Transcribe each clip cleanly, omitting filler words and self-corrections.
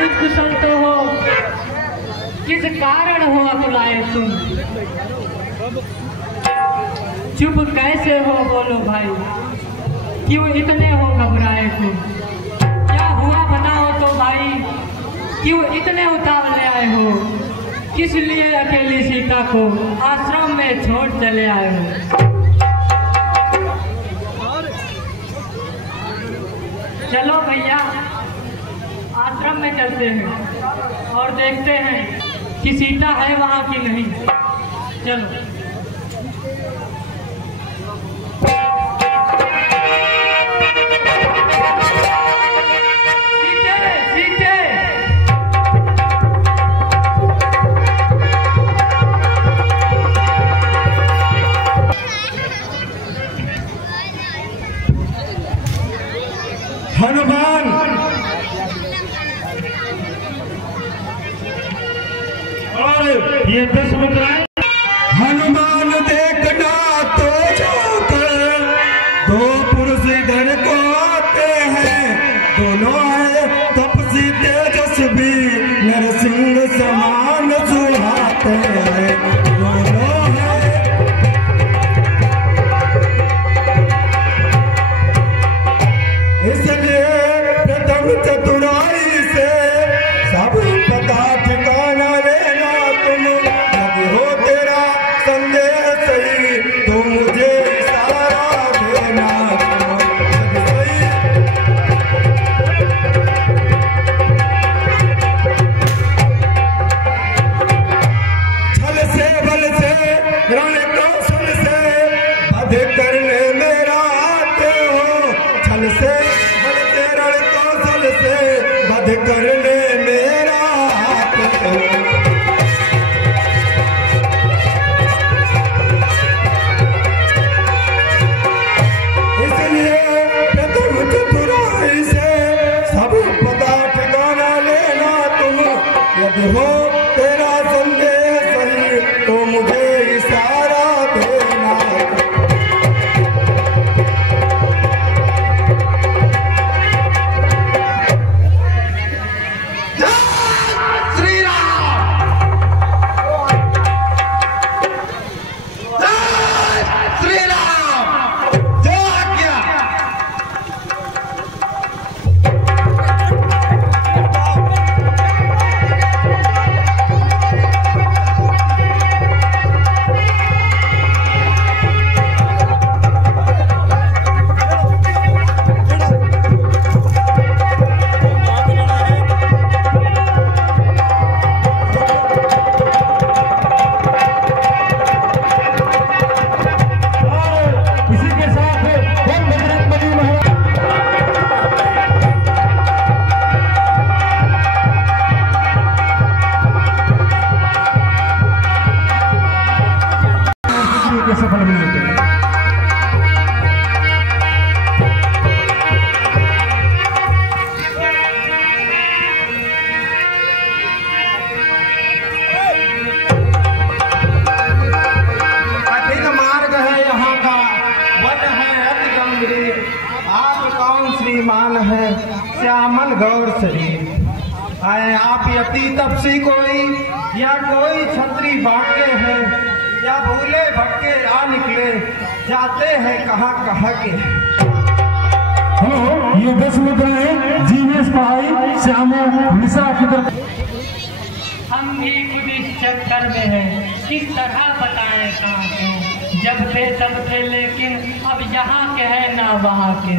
अनुज कुशल तो हो, किस कारण हो अकुलाए तुम? चुप कैसे हो बोलो भाई, क्यों इतने हो घबराए तुम? क्या हुआ बताओ तो भाई, क्यों इतने उतावले आए हो? किस लिए अकेली सीता को आश्रम में छोड़ चले आए हो? चलो भैया आश्रम में चलते हैं और देखते हैं कि सीता है वहाँ की नहीं। चलो। हनुमान और ये 10 मुद्राएं। हनुमान देखना तो जाकर दो पुरुष इधर को आते हैं, दोनों है तपसी तेजस्वी, नरसिंह समान सुहाते हैं, दोनों है। इसलिए प्रथम चतुराई से सब पता ठिकाना लेना तुम, यदि हो तेरा संदेह सही तो मुझे इशारा देना तुम, सही। छल से बल से रण कौशल से वध करने मेरा आते हो, छल से से वध करने मेरा हाथ हो। इसलिए प्रथम चतुराई से सब पता ठिकाना लेना तुम, यदि हो तेरा संदेह सही तो मुझे इशारा देना। सफल भी होते हैं। कठिन मार्ग है यहाँ का, वन है अति गंभीर, आप कौन श्रीमान है श्यामल गौर शरीर। आए आप यति तपसी कोई या कोई छत्री बाटे है, या भूले भटके आ निकले जाते हैं कहाँ कहाँ के। ये 10 मुद्राएं जीवेश पढ़ाई श्यामो निशा किधर। हम भी खुद इस चक्कर में हैं, किस तरह बताएं कहाँ के। जब थे तब थे लेकिन अब यहाँ के है ना वहाँ के।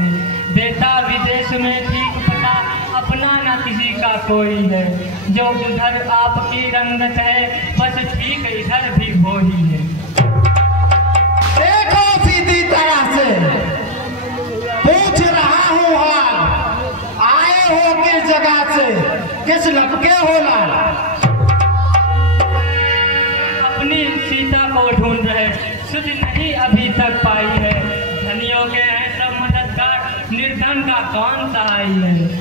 बेटा विदेश में ठीक पता अपना ना किसी का कोई है, जो उधर आपकी रंगत है बस ठीक इधर भी वो ही है। देखो सीधी तरह से पूछ रहा हूँ हाल, आए हो किस जगह से, किस लपके हो लाल। अपनी सीता को ढूंढ रहे, सुध नहीं अभी तक पाई है। धनियों के हैं सब मददगार, निर्धन का कौन सहाय है।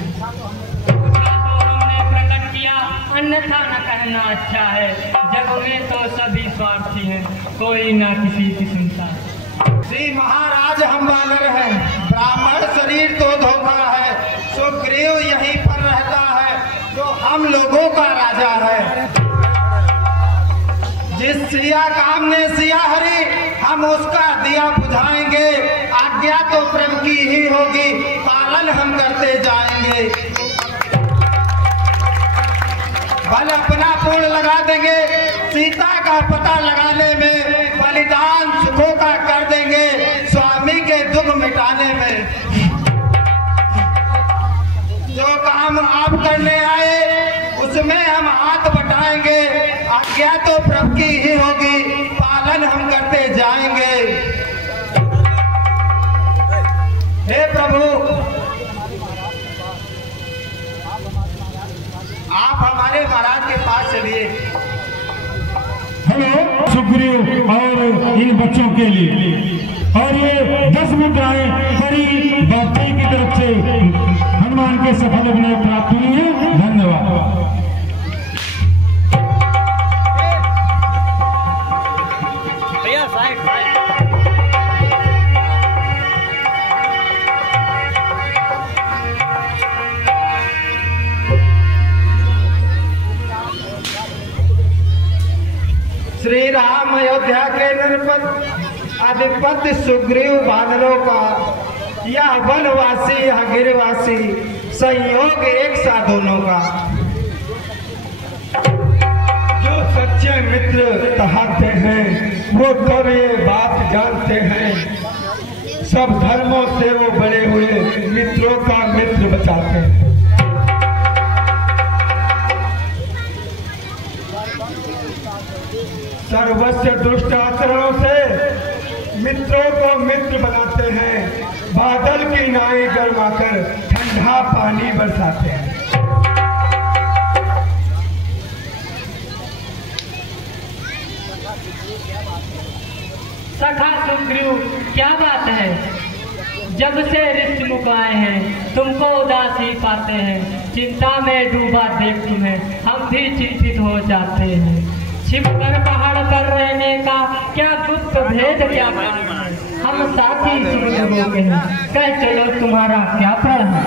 अन्यथा न कहना अच्छा है, जग में तो सभी स्वार्थी हैं, कोई ना किसी की सुनता। श्री महाराज हम वानर हैं, ब्राह्मण शरीर तो धोखा है, सुग्रीव यहीं पर रहता है, जो हम सिया काम ने सिया हरी, हम उसका दिया बुझाएंगे। आज्ञा तो प्रभु की ही होगी, पालन हम करते जाएंगे। बल अपना पूर्ण लगा देंगे, सीता का पता लगाने में, बलिदान सुखों का कर देंगे, स्वामी के दुख मिटाने में। जो काम आप करने आए उसमें हम हाथ बटाएंगे। आज्ञा तो प्रभु की ही होगी, पालन हम करते जाएंगे। हे प्रभु, आप हमारे महाराज के पास चलिए। हेलो सुग्रीव और इन बच्चों के लिए, और ये 10 मुद्राएं बड़ी बादशाही की तरफ से हनुमान के सफल अभिनय प्राप्त हुई है। धन्यवाद। श्री राम अयोध्या के नरपत अधिपति सुग्रीव बानरों का, यह वनवासी यह गिरवासी, संयोग एक सा दोनों का। जो सच्चे मित्र कहते हैं वो कब ये बात जानते हैं, सब धर्मों से वो बड़े हुए मित्रों का मित्र बचाते हैं। सर्वस्व दुष्ट आचरणों से मित्रों को मित्र बनाते हैं, बादल की नाई गरमाकर ठंडा पानी बरसाते हैं। सखा सुग्रीव, क्या बात है, जब से ऋषि मुख आए हैं तुमको उदास ही पाते हैं। चिंता में डूबा देख तुम्हें हम भी चिंतित हो जाते हैं। छिपकर पहाड़ पर रहने का क्या गुप्त भेद, क्या हम साथी सुग्रीव के हैं, कह चलो तुम्हारा क्या प्रण है।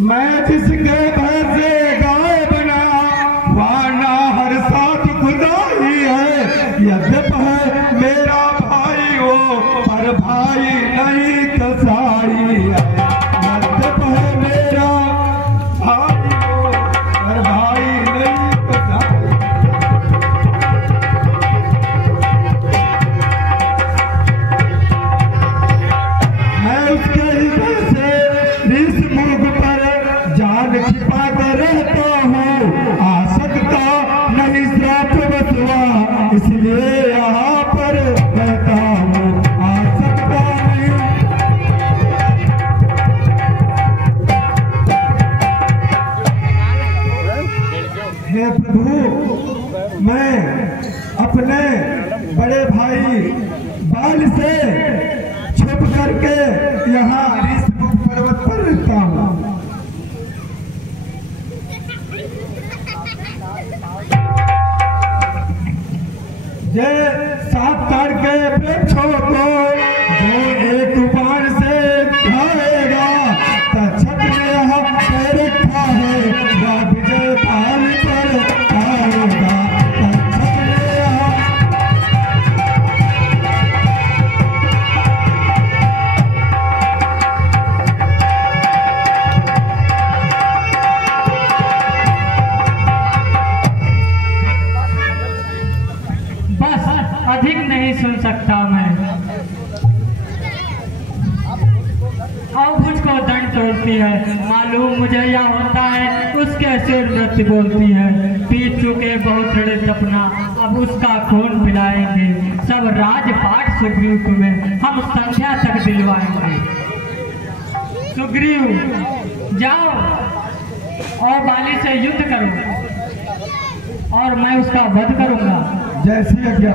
मैं जिसके भय से गाय बना, वाना हर साथ खुदा ही है। यद्यप है मेरा भाई वो, पर भाई नहीं कसाई है। यद्यप है मेरा भाई वो, पर भाई नहीं कसाई। मैं उसके हृदय से इस मुख पर जान छिपा कर रहता हूँ। आ सकता नहीं श्राप बसवा, इसलिए यहाँ पर रहता हूँ। आ सकता नहीं। हे प्रभु, मैं अपने बड़े भाई बाल से छुप करके यहाँ ऋषिमुख पर्वत पर रहता हूँ। ये 7 ताड़ के वृक्षों को जो एक बाण से खाएगा, तक्षक ने यहाँ पैर रखा है, वह विजय पाल पर आएगा। तक्षक ने यहाँ अधिक नहीं सुन सकता मैं। और मुझको दंड तोड़ती है, मालूम मुझे यह होता है उसके सिर नृत्य बोलती है। पीट चुके बहुत बड़े सपना, अब उसका खून पिलाएंगे। सब राजपाट सुग्रीव तुम्हें हम संध्या तक दिलवाएंगे। सुग्रीव जाओ और बाली से युद्ध करो और मैं उसका वध करूंगा। जैसी आज्ञा।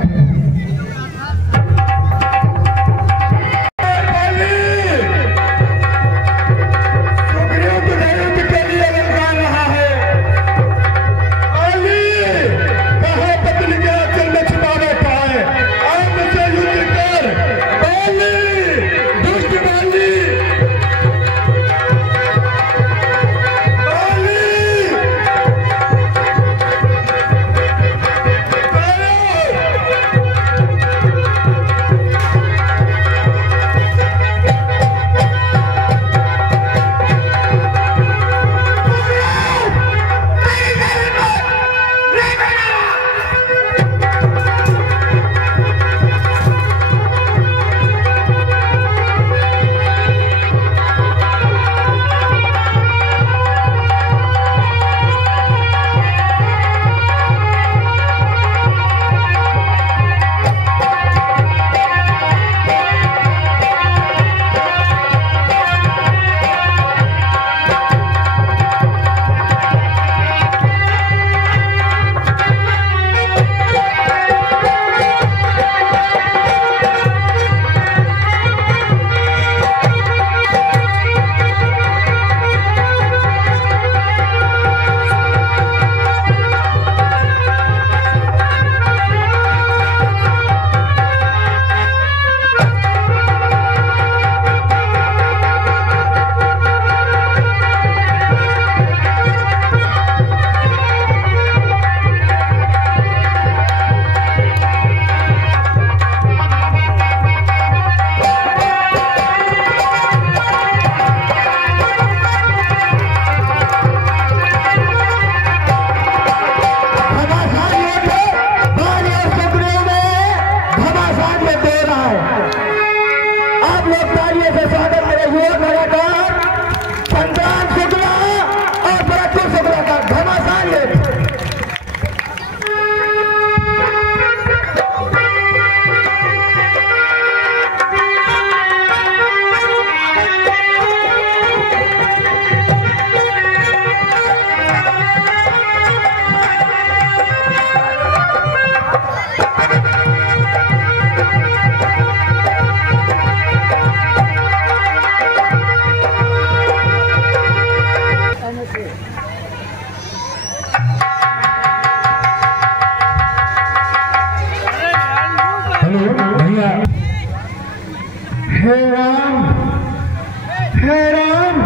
हे राम,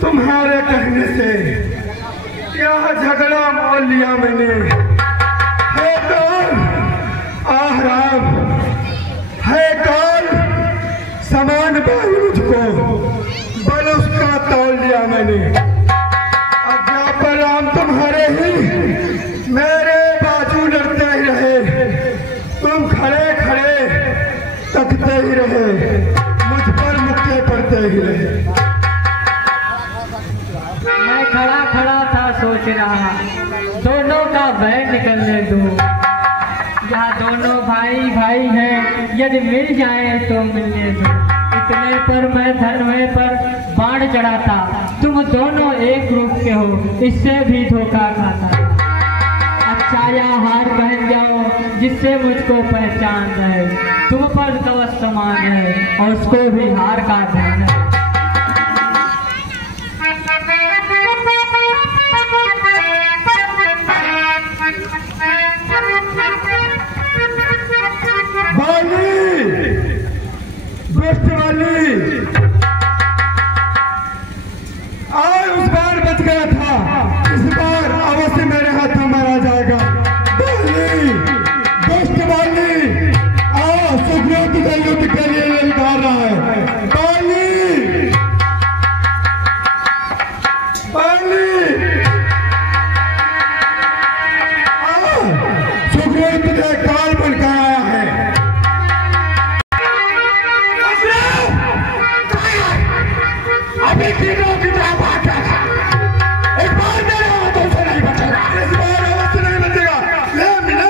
तुम्हारे कहने से क्या झगड़ा मोल लिया मैंने। हे कौन, आह राम, है कौन समान भाई मुझको, बल उसका तौल लिया मैंने। अज्ञापन राम तुम्हारे ही मेरे बाजू लड़ते ही रहे, तुम खड़े खड़े तकते ही रहे, मुझ पर मुक्के पड़ते ही रहे। मैं खड़ा खड़ा था सोच रहा, दोनों का बैर निकलने दो। यहाँ दोनों भाई भाई हैं, यदि मिल जाए तो मिलने दो। इतने पर मैं धर्म पर बाण चढ़ाता, तुम दोनों एक रूप के हो, इससे भी धोखा खाता। अच्छा या हार पहन जाओ, जिससे मुझको पहचान रहे। तुम पर कवच समान है और उसको भी हार का ध्यान है। आज उस बार बच गया था, इस बार अवश्य मेरे हाथों मारा जाएगा। दुष्ट बाली, आओ सुग्रीव तुझे युद्ध के लिए ललकार रहा है। बाली, बाली, आओ सुग्रीव तुझे काल बनकर आया है। अभी तीनों की तरह भाग गया था, एक बार मेरे हाथों से नहीं बचेगा, इस बार अवश्य नहीं बचेगा। ले मिले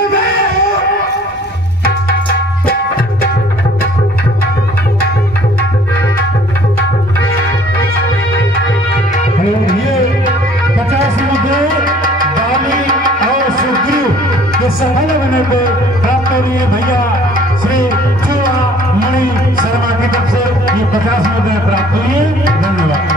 ये 50 मुद्दे बाली और सुग्रीव के सफल होने पर प्राप्त हो रही है भैया श्री चूड़ामणि शर्मा की तरफ से ये 50 मुद्दे प्राप्त हुई है। धन्यवाद।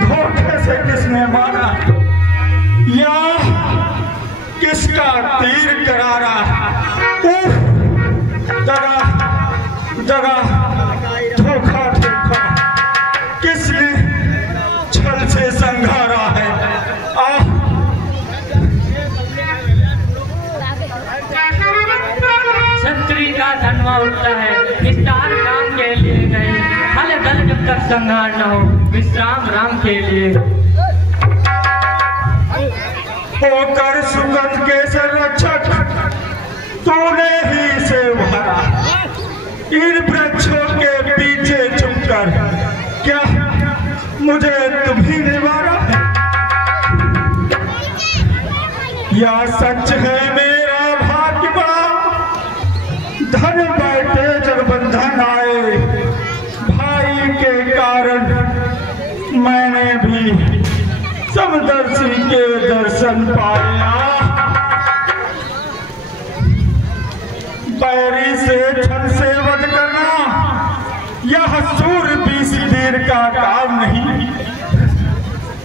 धोखे से किसने मारा, या किसका तीर करारा। जगह जगह धोखा धोखा, किसने छल से संघारा है। क्षत्रिय का धनवा उठता है, विस्तार काम के लिए गए। हल दल जब तक संहार न हो, विश्राम राम के लिए। होकर सुगंध के संरक्षक तूने ही से भरा, इन वृक्षों के पीछे छुपकर क्या मुझे तुम्ही ने मारा। या सच है मेरा भाग्य बड़ा, धन बैठे जब बंधन आए। भाई के कारण मैंने भी समदर्शी के दर्शन पाया। बैरी से छल से वध करना यह शूरवीर का काम नहीं।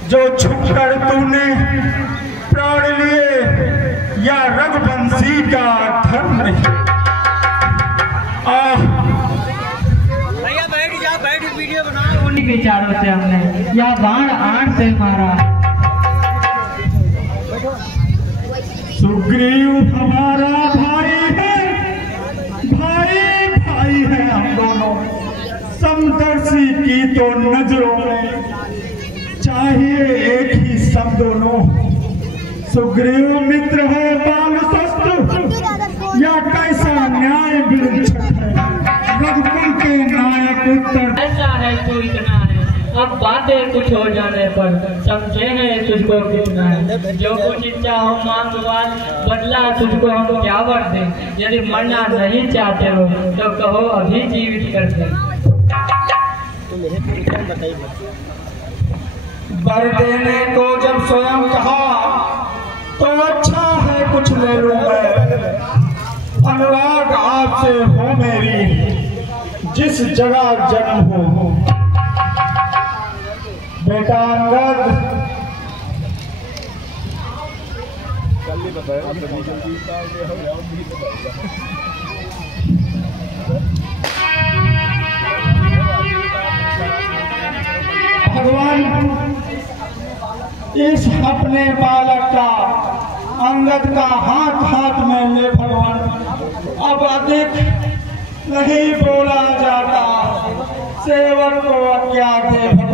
जो छुपकर तूने प्राण लिए, या रघुवंशी का धर्म नहीं। भैया बैठ वीडियो बना। उन्हीं विचारों से हमने यह बाण आड़ से मारा। सुग्रीव हमारा भाई है, भाई भाई हैं हम दोनों, समदर्शी की तो नजरों में चाहिए एक ही सब दोनों। सुग्रीव मित्र है बाल शस्त्र या कैसा न्याय विरुद्ध है, रघुकुल के नायक उत्तर। ऐसा है तू इतना है, अब बातें कुछ हो जाने पर समझे हैं तुझको कितना है। जो कुछ इच्छा हो मांग बात, बदला तुझको हम क्या वर दें। यदि मरना नहीं चाहते हो तो कहो अभी जीवित कर दे। वर देने को जब स्वयं कहा तो अच्छा है कुछ ले लूं मैं। अनुराग आपसे हो मेरी जिस जगह जन्म हो। बेटा अंगद भगवान इस अपने बालक का अंगद का हाथ हाथ में ले भगवान। अब अधिक नहीं बोला जाता, सेवक को आज्ञा दे भगवान।